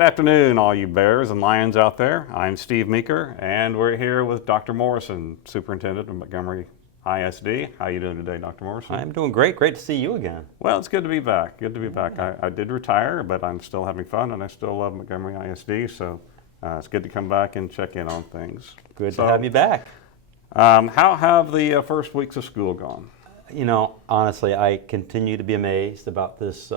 Good afternoon, all you bears and lions out there. I'm Steve Meeker, and we're here with Dr. Morrison, Superintendent of Montgomery ISD. How are you doing today, Dr. Morrison? I'm doing great. Great to see you again. Well, it's good to be back. Good to be back. I did retire, but I'm still having fun, and I still love Montgomery ISD, so it's good to come back and check in on things. Good to have you back. How have the first weeks of school gone? You know, honestly, I continue to be amazed about this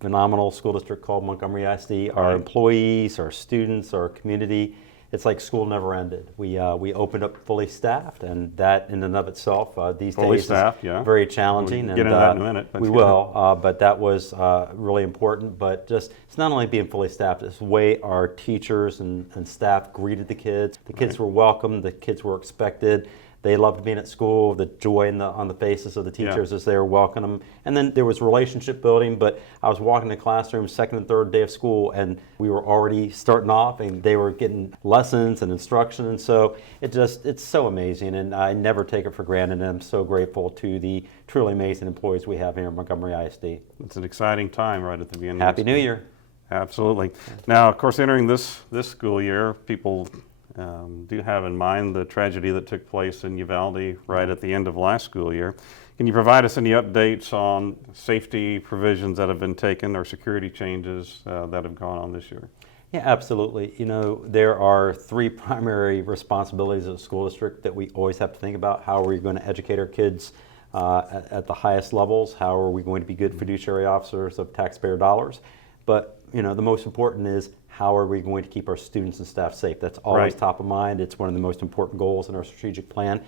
phenomenal school district called Montgomery ISD. Our employees, our students, our community, it's like school never ended. We opened up fully staffed, and that in and of itself these Fully days staffed, is very challenging. We'll get into that in a minute. We will, but that was really important. But just, it's not only being fully staffed, it's the way our teachers and staff greeted the kids. The kids were welcomed, the kids were expected. They loved being at school, the joy on the faces of the teachers as they were welcoming them. And then there was relationship building, but I was walking the classroom second and third day of school, and we were already starting off, and they were getting lessons and instruction. And so it's so amazing, and I never take it for granted, and I'm so grateful to the truly amazing employees we have here at Montgomery ISD. It's an exciting time right at the beginning. Happy New Year. Absolutely. Now, of course, entering this school year, people do have in mind the tragedy that took place in Uvalde right at the end of last school year. Can you provide us any updates on safety provisions that have been taken or security changes that have gone on this year? Yeah, absolutely. You know, there are three primary responsibilities of the school district that we always have to think about. How are we going to educate our kids at the highest levels? How are we going to be good fiduciary officers of taxpayer dollars? But, you know, the most important is, how are we going to keep our students and staff safe? That's always top of mind. It's one of the most important goals in our strategic plan.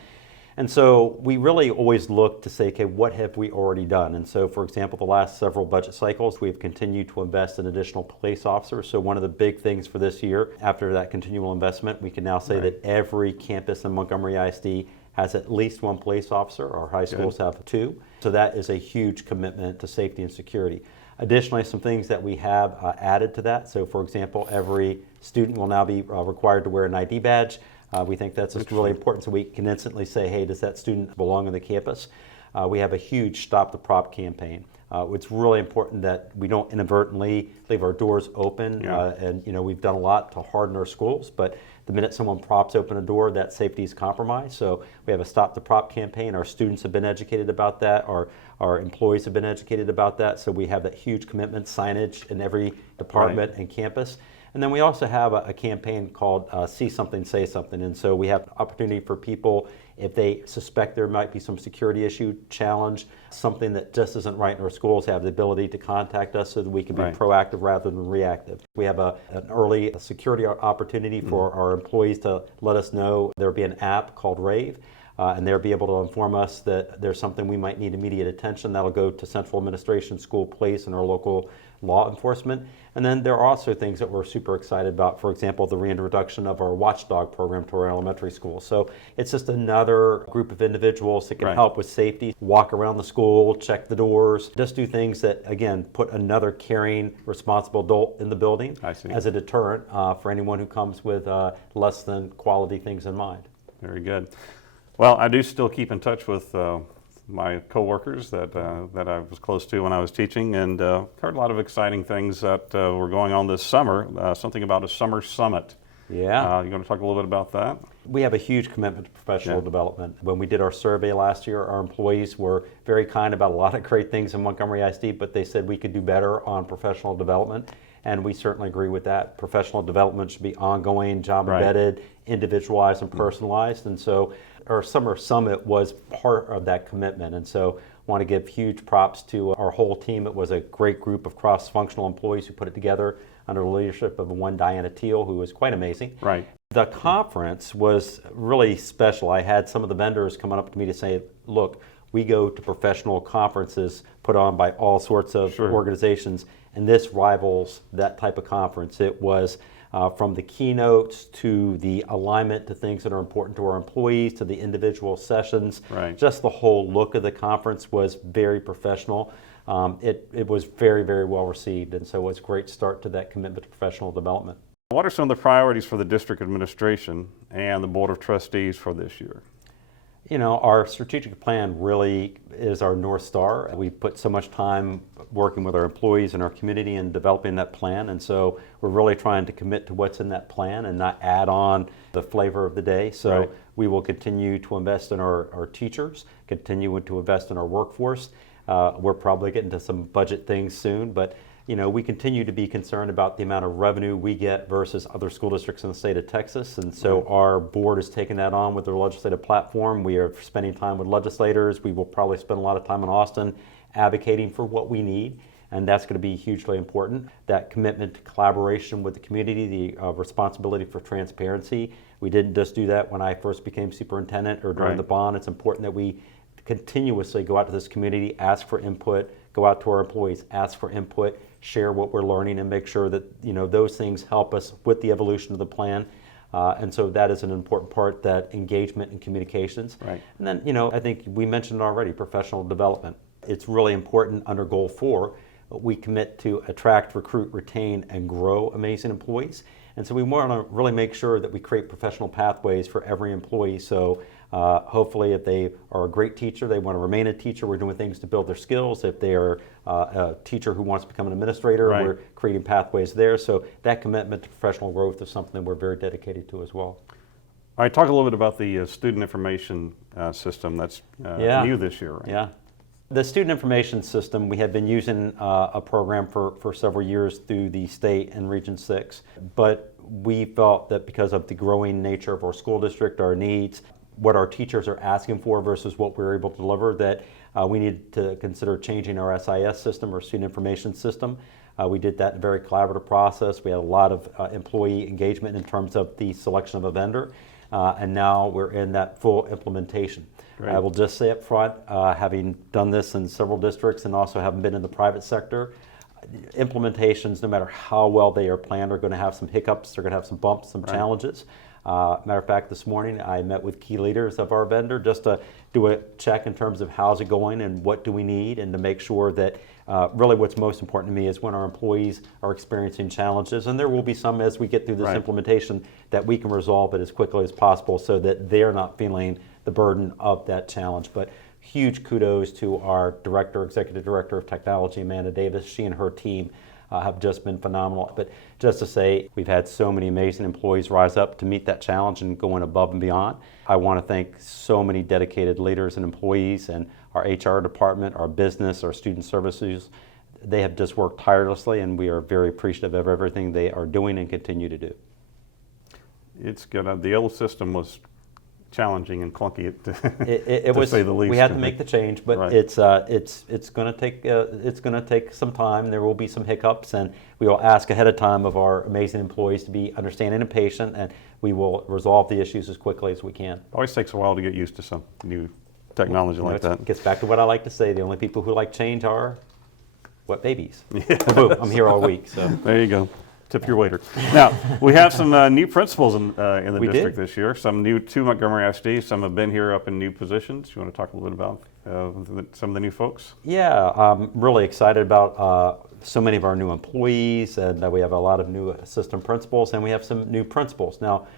And so we really always look to say, okay, what have we already done? And so, for example, the last several budget cycles, we've continued to invest in additional police officers. So one of the big things for this year, after that continual investment, we can now say that every campus in Montgomery ISD has at least one police officer. Our high schools have two. So that is a huge commitment to safety and security. Additionally, some things that we have added to that. So, for example, every student will now be required to wear an ID badge. We think that's just really important, so we can instantly say, hey, does that student belong on the campus? We have a huge Stop the Prop campaign. It's really important that we don't inadvertently leave our doors open. And, you know, we've done a lot to harden our schools, but the minute someone props open a door, that safety is compromised. So we have a Stop the Prop campaign. Our students have been educated about that. Our employees have been educated about that. So we have that huge commitment signage in every department and campus. And then we also have a campaign called See Something, Say Something. And so we have opportunity for people, if they suspect there might be some security issue, challenge, something that just isn't right in our schools, have the ability to contact us so that we can be proactive rather than reactive. We have an early security opportunity for our employees to let us know. There'll be an app called Rave. And they'll be able to inform us that there's something we might need immediate attention. That'll go to central administration, school, police, and our local law enforcement. And then there are also things that we're super excited about. For example, the reintroduction of our Watchdog program to our elementary school. So it's just another group of individuals that can help with safety, walk around the school, check the doors, just do things that, again, put another caring, responsible adult in the building as a deterrent for anyone who comes with less than quality things in mind. Very good. Well, I do still keep in touch with my coworkers that I was close to when I was teaching, and heard a lot of exciting things that were going on this summer. Something about a summer summit. Yeah. You want to talk a little bit about that? We have a huge commitment to professional development. When we did our survey last year, our employees were very kind about a lot of great things in Montgomery ISD, but they said we could do better on professional development. And we certainly agree with that. Professional development should be ongoing, job embedded, individualized, and personalized. And so our summer summit was part of that commitment. And so I want to give huge props to our whole team. It was a great group of cross-functional employees who put it together under the leadership of one Diana Teal, who was quite amazing. The conference was really special. I had some of the vendors coming up to me to say, look, we go to professional conferences put on by all sorts of organizations, and this rivals that type of conference. It was from the keynotes to the alignment to things that are important to our employees, to the individual sessions. Just the whole look of the conference was very professional. It was very, very well received, and so it was a great start to that commitment to professional development. What are some of the priorities for the district administration and the Board of Trustees for this year? You know, our strategic plan really is our North Star. We put so much time working with our employees and our community in developing that plan, and so we're really trying to commit to what's in that plan and not add on the flavor of the day. So Right. we will continue to invest in our teachers, continue to invest in our workforce. We're probably getting to some budget things soon, but you know, we continue to be concerned about the amount of revenue we get versus other school districts in the state of Texas. And so our board is taking that on with their legislative platform. We are spending time with legislators. We will probably spend a lot of time in Austin advocating for what we need. And that's going to be hugely important. That commitment to collaboration with the community, the responsibility for transparency. We didn't just do that when I first became superintendent or during Right. the bond. It's important that we continuously go out to this community, ask for input, go out to our employees, ask for input, share what we're learning, and make sure that those things help us with the evolution of the plan. And so that is an important part, that engagement and communications. Right. And then, I think we mentioned already, professional development. It's really important under Goal 4. We commit to attract, recruit, retain, and grow amazing employees. And so we want to really make sure that we create professional pathways for every employee. So hopefully if they are a great teacher, they want to remain a teacher, we're doing things to build their skills. If they are a teacher who wants to become an administrator, Right. we're creating pathways there. So that commitment to professional growth is something that we're very dedicated to as well. All right, talk a little bit about the student information system that's Yeah. new this year, right? Yeah. The student information system, we have been using a program for several years through the state and Region 6, but we felt that because of the growing nature of our school district, our needs, what our teachers are asking for versus what we're able to deliver, that we need to consider changing our SIS system, or student information system. We did that in a very collaborative process. We had a lot of employee engagement in terms of the selection of a vendor, and now we're in that full implementation. Great. I will just say up front, having done this in several districts and also having been in the private sector, implementations, no matter how well they are planned, are going to have some hiccups, they're going to have some bumps, some Right. challenges. Matter of fact, this morning I met with key leaders of our vendor just to do a check in terms of how's it going and what do we need, and to make sure that really what's most important to me is when our employees are experiencing challenges, and there will be some as we get through this Right. implementation, that we can resolve it as quickly as possible so that they're not feeling the burden of that challenge. But huge kudos to our executive director of technology, Amanda Davis. She and her team have just been phenomenal. But just to say, we've had so many amazing employees rise up to meet that challenge and going above and beyond. I want to thank so many dedicated leaders and employees, and our HR department, our business, our student services. They have just worked tirelessly, and we are very appreciative of everything they are doing and continue to do. It's good. The old system was challenging and clunky It to was, say the least. we had to make the change, but Right. it's going to take some time. There will be some hiccups, and we will ask ahead of time of our amazing employees to be understanding and patient, and we will resolve the issues as quickly as we can. Always takes a while to get used to some new technology like that. It gets back to what I like to say: the only people who like change are what, babies. Boo, I'm here all week, so. There you go. Tip your waiter. Now, we have some new principals in the We district did. this year. Some new to Montgomery ISD. Some have been here up in new positions. You want to talk a little bit about some of the new folks? Yeah, I'm really excited about so many of our new employees, and we have a lot of new assistant principals, and we have some new principals. Now,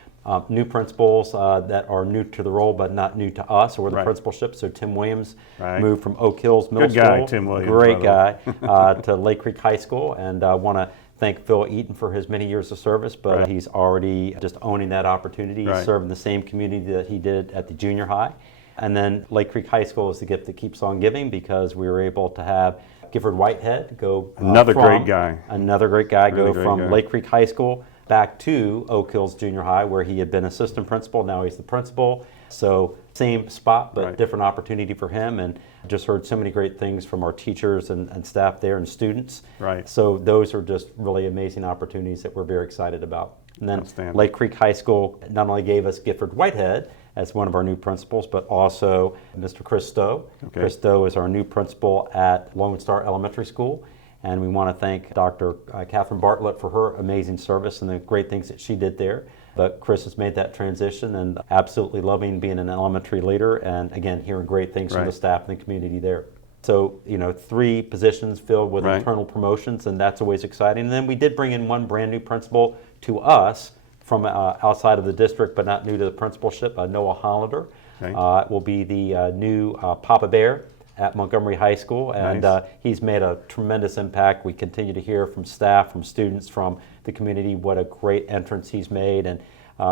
new principals that are new to the role but not new to us or the Right. principalship. So Tim Williams Right. moved from Oak Hills Middle Good guy, School, Tim Williams, great by the guy, to Lake Creek High School, and I want to thank Phil Eaton for his many years of service, but Right. he's already just owning that opportunity. He's Right. serving the same community that he did at the junior high. And then Lake Creek High School is the gift that keeps on giving, because we were able to have Gifford Whitehead go Another great guy. Another great guy Really go great from guy. Lake Creek High School back to Oak Hills Junior High, where he had been assistant principal. Now he's the principal. So same spot, but Right. different opportunity for him. And just heard so many great things from our teachers and staff there and students. Right. So those are just really amazing opportunities that we're very excited about. And then Outstanding. Lake Creek High School not only gave us Gifford Whitehead as one of our new principals, but also Mr. Chris Stowe. Okay. Chris Stowe is our new principal at Lone Star Elementary School. And we want to thank Dr. Catherine Bartlett for her amazing service and the great things that she did there. But Chris has made that transition and absolutely loving being an elementary leader, and again, hearing great things from Right. the staff and the community there. So, 3 positions filled with Right. internal promotions, and that's always exciting. And then we did bring in one brand new principal to us from outside of the district, but not new to the principalship, Noah Hollander. Okay. Will be the new Papa Bear at Montgomery High School, and Nice. he's made a tremendous impact. We continue to hear from staff, from students, from the community what a great entrance he's made, and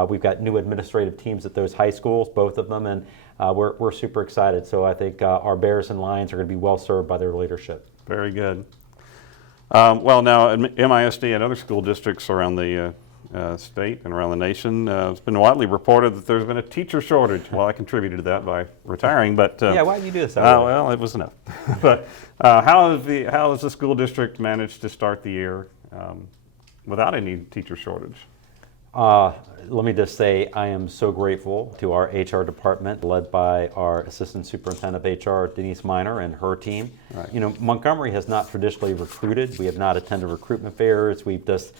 we've got new administrative teams at those high schools, both of them, and we're super excited. So I think our Bears and Lions are going to be well served by their leadership. Very good. Well, now, MISD and other school districts around the state and around the nation, it's been widely reported that there's been a teacher shortage. Well, I contributed to that by retiring, but Yeah, why did you do this? That way? well, it was enough. But how has the school district managed to start the year without any teacher shortage? Let me just say I am so grateful to our HR department led by our Assistant Superintendent of HR, Denise Miner, and her team. Right. You know, Montgomery has not traditionally recruited. We have not attended recruitment fairs. We've just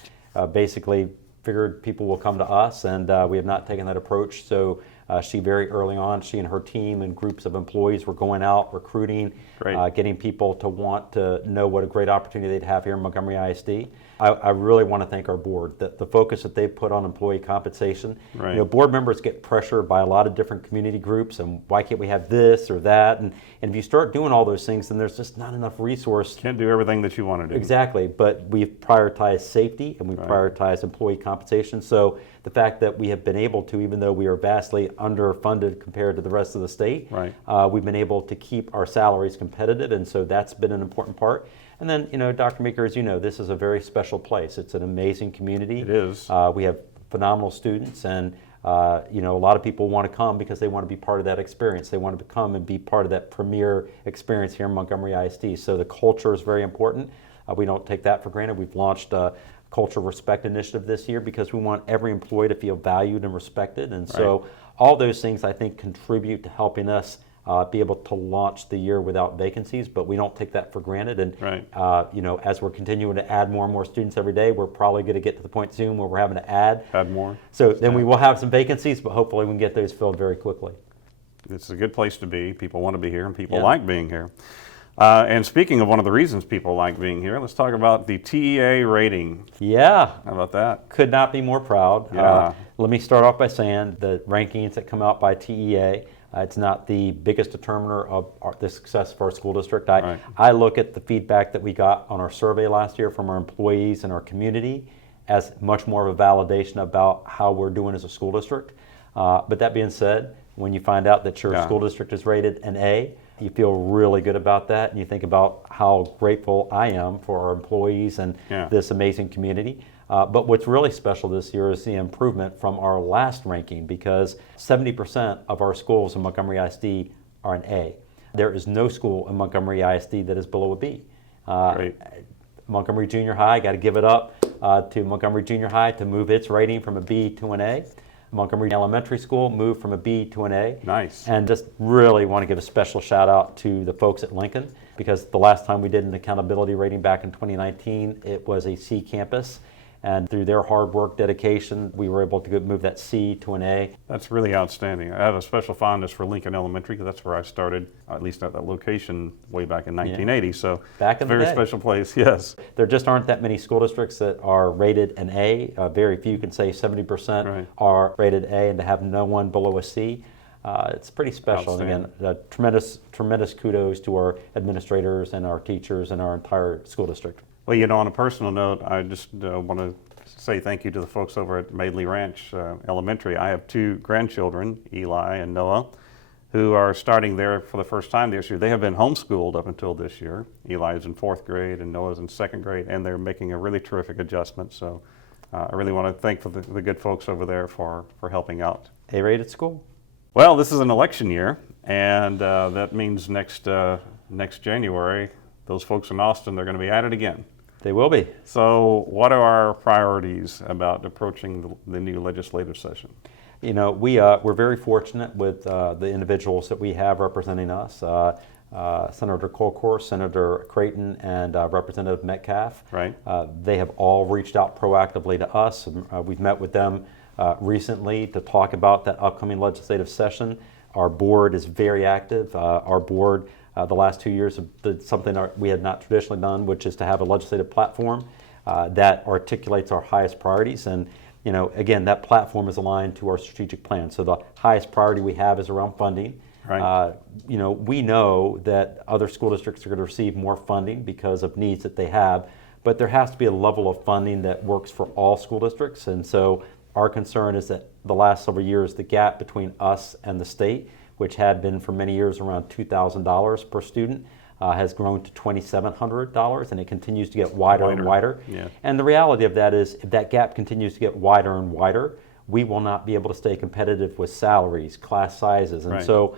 basically figured people will come to us, and we have not taken that approach. So she very early on, she and her team and groups of employees were going out, recruiting, getting people to want to know what a great opportunity they'd have here in Montgomery ISD. I really want to thank our board, that the focus that they've put on employee compensation. Right. You know, board members get pressured by a lot of different community groups, and why can't we have this or that? And if you start doing all those things, then there's just not enough resource. Can't do everything that you want to do. Exactly, but we've prioritized safety and we've prioritized employee compensation. So the fact that we have been able to, even though we are vastly underfunded compared to the rest of the state, we've been able to keep our salaries competitive, and so that's been an important part. And then, you know, Dr. Meeker, as you know, this is a very special place. It's an amazing community. It is. We have phenomenal students, and you know, a lot of people want to come because they want to be part of that experience. They want to come and be part of that premier experience here in Montgomery ISD. So the culture is very important. We don't take that for granted. We've launched a Culture Respect Initiative this year because we want every employee to feel valued and respected. And so all those things, I think, contribute to helping us be able to launch the year without vacancies, but we don't take that for granted. And you know, as we're continuing to add more and more students every day, we're probably going to get to the point soon where we're having to add more. So then we will have some vacancies, but hopefully we can get those filled very quickly. It's a good place to be. People want to be here, and people like being here. And speaking of one of the reasons people like being here, let's talk about the TEA rating. Yeah. How about that? Could not be more proud. Yeah. Let me start off by saying the rankings that come out by TEA, it's not the biggest determiner of the success of our school district. I look at the feedback that we got on our survey last year from our employees and our community as much more of a validation about how we're doing as a school district. But that being said, when you find out that your school district is rated an A, you feel really good about that, and you think about how grateful I am for our employees and this amazing community. But what's really special this year is the improvement from our last ranking, because 70% of our schools in Montgomery ISD are an A. There is no school in Montgomery ISD that is below a B. Montgomery Junior High, got to give it up to Montgomery Junior High to move its rating from a B to an A. Montgomery Elementary School moved from a B to an A. Nice. And just really want to give a special shout out to the folks at Lincoln, because the last time we did an accountability rating back in 2019, it was a C campus. And through their hard work, dedication, we were able to move that C to an A. That's really outstanding. I have a special fondness for Lincoln Elementary because that's where I started, at least at that location, way back in 1980. So back in the very day. Special place, yes. There just aren't that many school districts that are rated an A. Very few can say 70% are rated A, and to have no one below a C, it's pretty special. And again, tremendous kudos to our administrators and our teachers and our entire school district. Well, you know, on a personal note, I just want to say thank you to the folks over at Madeley Ranch Elementary. I have two grandchildren, Eli and Noah, who are starting there for the first time this year. They have been homeschooled up until this year. Eli is in 4th grade and Noah's in 2nd grade, and they're making a really terrific adjustment. So I really want to thank the good folks over there for helping out. A-rated school. Well, this is an election year, and that means next January, those folks in Austin, they're going to be at it again. They will be. So what are our priorities about approaching the new legislative session? You know, we're very fortunate with the individuals that we have representing us. Senator Colcore, Senator Creighton, and Representative Metcalf. They have all reached out proactively to us. We've met with them recently to talk about that upcoming legislative session. Our board is very active. Our board the last 2 years did something we had not traditionally done, which is to have a legislative platform that articulates our highest priorities. And you know, again, that platform is aligned to our strategic plan. So the highest priority we have is around funding. Right. You know, we know that other school districts are going to receive more funding because of needs that they have, but there has to be a level of funding that works for all school districts. And so our concern is that the last several years, the gap between us and the state, which had been for many years around $2,000 per student, has grown to $2,700, and it continues to get wider and wider. Yeah. And the reality of that is, if that gap continues to get wider and wider, we will not be able to stay competitive with salaries, class sizes. And Right. so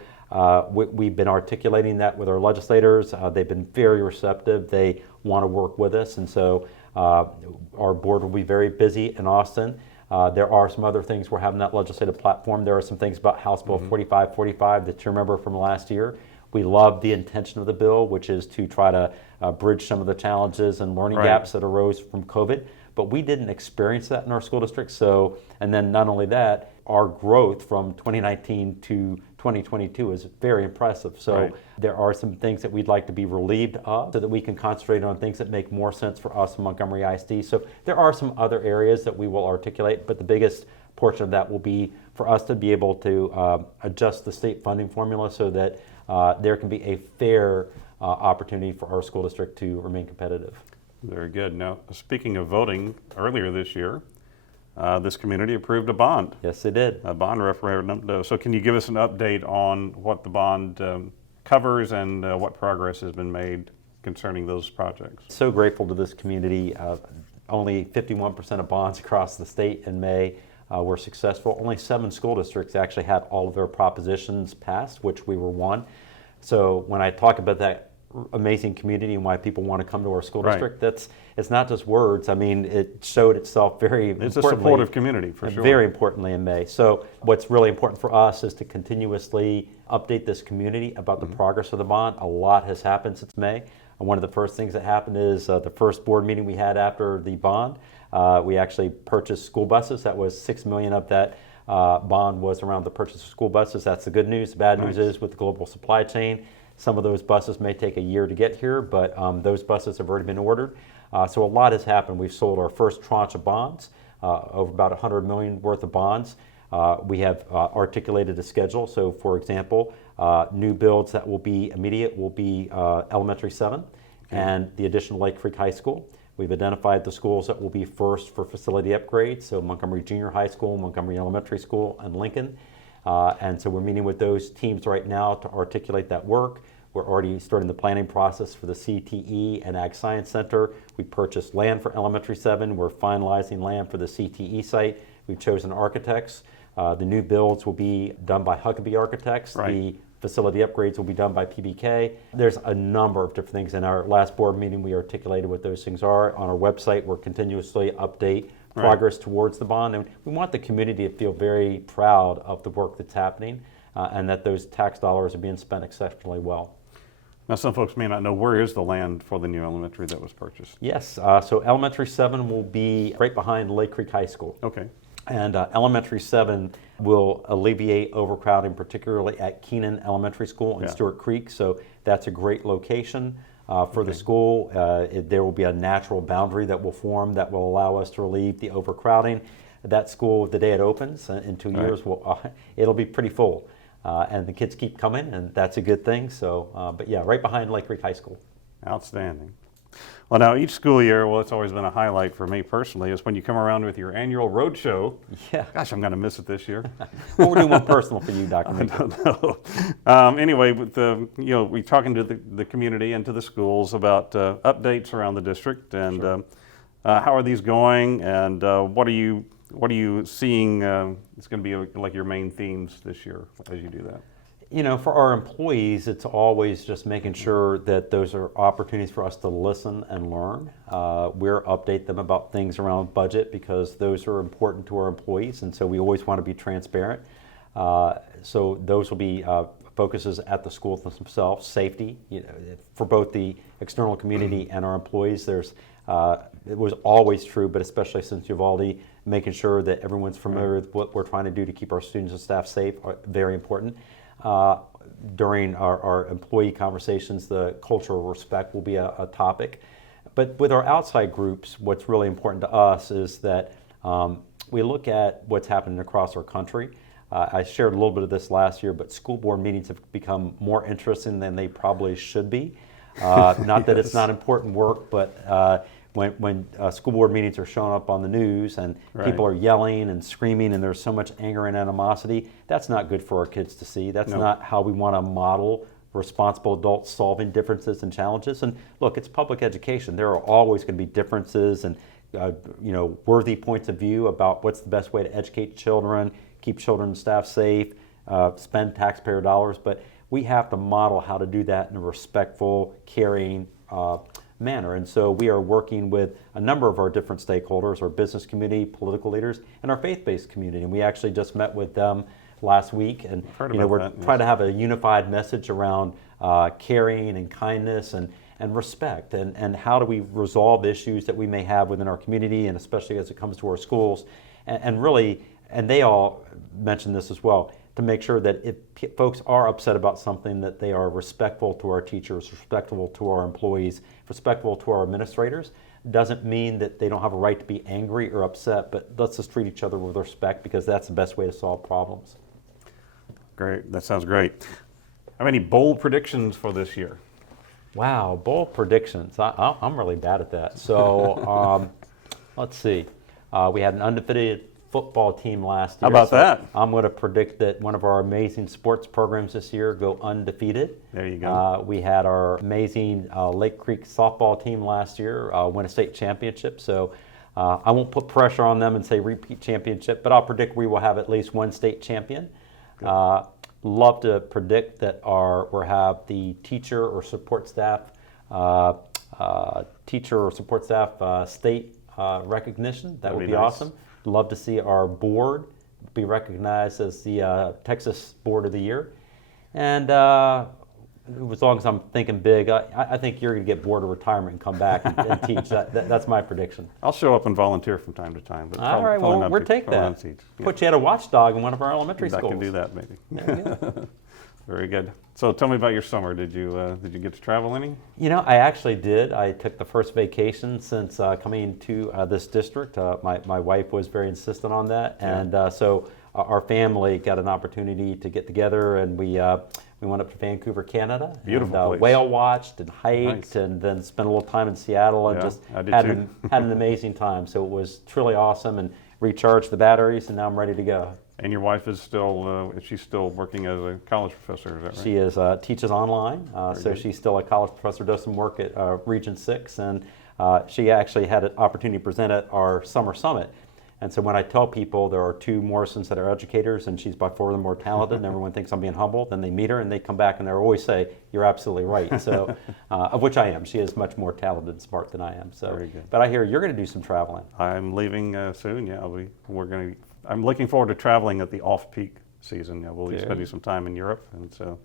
we've been articulating that with our legislators. They've been very receptive. They want to work with us. And so our board will be very busy in Austin. There are some other things we're having that legislative platform. There are some things about House Bill 4545 that you remember from last year. We love the intention of the bill, which is to try to bridge some of the challenges and learning Right. gaps that arose from COVID. But we didn't experience that in our school district. So, and then not only that, our growth from 2019 to 2022 is very impressive. So Right. there are some things that we'd like to be relieved of so that we can concentrate on things that make more sense for us in Montgomery ISD. So there are some other areas that we will articulate, but the biggest portion of that will be for us to be able to adjust the state funding formula so that there can be a fair opportunity for our school district to remain competitive. Very good. Now, speaking of voting, earlier this year, this community approved a bond, Yes, they did. a bond referendum. So can you give us an update on what the bond covers and what progress has been made concerning those projects? So grateful to this community. Only 51% of bonds across the state in May were successful. Only 7 school districts actually had all of their propositions passed, which we were one. So when I talk about that amazing community and why people want to come to our school Right. district, it's not just words. I mean, it showed itself very It's a importantly- supportive community, for sure. Very importantly in May. So what's really important for us is to continuously update this community about the progress of the bond. A lot has happened since May. And one of the first things that happened is the first board meeting we had after the bond, we actually purchased school buses. That was $6 million of that bond was around the purchase of school buses. That's the good news. The bad news is with the global supply chain, some of those buses may take a year to get here, but those buses have already been ordered. So a lot has happened. We've sold our first tranche of bonds, over about $100 million worth of bonds. We have articulated a schedule. So for example, new builds that will be immediate will be Elementary 7 and the additional Lake Creek High School. We've identified the schools that will be first for facility upgrades, so Montgomery Junior High School, Montgomery Elementary School, and Lincoln. And so we're meeting with those teams right now to articulate that work. We're already starting the planning process for the CTE and Ag Science Center. We purchased land for Elementary 7. We're finalizing land for the CTE site. We've chosen architects. The new builds will be done by Huckabee Architects. Right. The facility upgrades will be done by PBK. There's a number of different things. In our last board meeting, we articulated what those things are. On our website, we're continuously update progress towards the bond. And we want the community to feel very proud of the work that's happening and that those tax dollars are being spent exceptionally well. Now, some folks may not know, where is the land for the new elementary that was purchased? Yes, so Elementary 7 will be right behind Lake Creek High School. Okay. And Elementary 7 will alleviate overcrowding, particularly at Keenan Elementary School in Yeah. Stewart Creek. So that's a great location for the school. There will be a natural boundary that will form that will allow us to relieve the overcrowding. That school, the day it opens in 2 years, it'll be pretty full. And the kids keep coming, and that's a good thing. So, but yeah, right behind Lake Creek High School. Outstanding. Well, now each school year, well, it's always been a highlight for me personally, is when you come around with your annual road show. Yeah. Gosh, I'm going to miss it this year. Well, we're doing one personal for you, Dr. I Meeker. don't know. Anyway, with the, we're talking to the community and to the schools about updates around the district and how are these going, and what are you seeing is going to be like your main themes this year as you do that? You know, for our employees, it's always just making sure that those are opportunities for us to listen and learn. We'll update them about things around budget because those are important to our employees, and so we always want to be transparent. So those will be focuses at the schools themselves. Safety, for both the external community and our employees. It was always true, but especially since Uvalde, making sure that everyone's familiar with what we're trying to do to keep our students and staff safe are very important. During our employee conversations, the cultural respect will be a topic. But with our outside groups, what's really important to us is that we look at what's happening across our country. I shared a little bit of this last year, but school board meetings have become more interesting than they probably should be. Not that it's not important work, but when school board meetings are showing up on the news and people are yelling and screaming and there's so much anger and animosity, that's not good for our kids to see. That's not how we want to model responsible adults solving differences and challenges. And look, it's public education. There are always going to be differences and worthy points of view about what's the best way to educate children, keep children and staff safe, spend taxpayer dollars. But we have to model how to do that in a respectful, caring manner. And so we are working with a number of our different stakeholders, our business community, political leaders, and our faith-based community. And we actually just met with them last week, and we're trying to have a unified message around caring and kindness and respect, and how do we resolve issues that we may have within our community, and especially as it comes to our schools, and really, and they all mentioned this as well, to make sure that if folks are upset about something, that they are respectful to our teachers, respectful to our employees, respectful to our administrators. Doesn't mean that they don't have a right to be angry or upset, but let's just treat each other with respect, because that's the best way to solve problems. Great, that sounds great. Have any bold predictions for this year? Wow, bold predictions. I'm really bad at that. So let's see. We had an undefeated football team last year. How about that? I'm going to predict that one of our amazing sports programs this year go undefeated. There you go. We had our amazing Lake Creek softball team last year win a state championship. So I won't put pressure on them and say repeat championship, but I'll predict we will have at least one state champion. Love to predict that we'll have the teacher or support staff state recognition. That would be nice. Awesome. Love to see our board be recognized as the Texas Board of the Year. And as long as I'm thinking big, I think you're going to get bored of retirement and come back and teach. That's my prediction. I'll show up and volunteer from time to time. But All right, well, we'll take that. Put you at a watchdog in one of our elementary schools. I can do that, maybe. There you go. Very good. So tell me about your summer. Did you get to travel any? I actually did. I took the first vacation since coming to this district. My wife was very insistent on that, and so our family got an opportunity to get together, and we went up to Vancouver, Canada. Beautiful and, place. Whale watched and hiked, and then spent a little time in Seattle, and just had an amazing time. So it was truly awesome, and recharged the batteries, and now I'm ready to go. And your wife is she's still working as a college professor, is that right? She is teaches online, so good. she's still a college professor, does some work at Region 6, and she actually had an opportunity to present at our summer summit. And so when I tell people there are two Morrisons that are educators, and she's by far the more talented, and everyone thinks I'm being humble, then they meet her and they come back and they always say, "You're absolutely right." So, of which I am. She is much more talented and smart than I am. So, Very good. But I hear you're going to do some traveling. I'm leaving soon. Yeah, I'm looking forward to traveling at the off-peak season. Yeah, we'll be spending some time in Europe, and so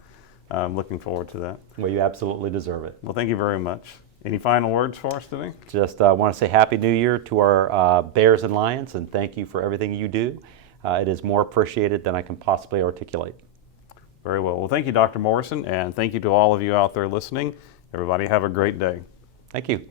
I'm looking forward to that. Well, you absolutely deserve it. Well, thank you very much. Any final words for us today? Just want to say Happy New Year to our Bears and Lions, and thank you for everything you do. It is more appreciated than I can possibly articulate. Very well. Well, thank you, Dr. Morrison, and thank you to all of you out there listening. Everybody have a great day. Thank you.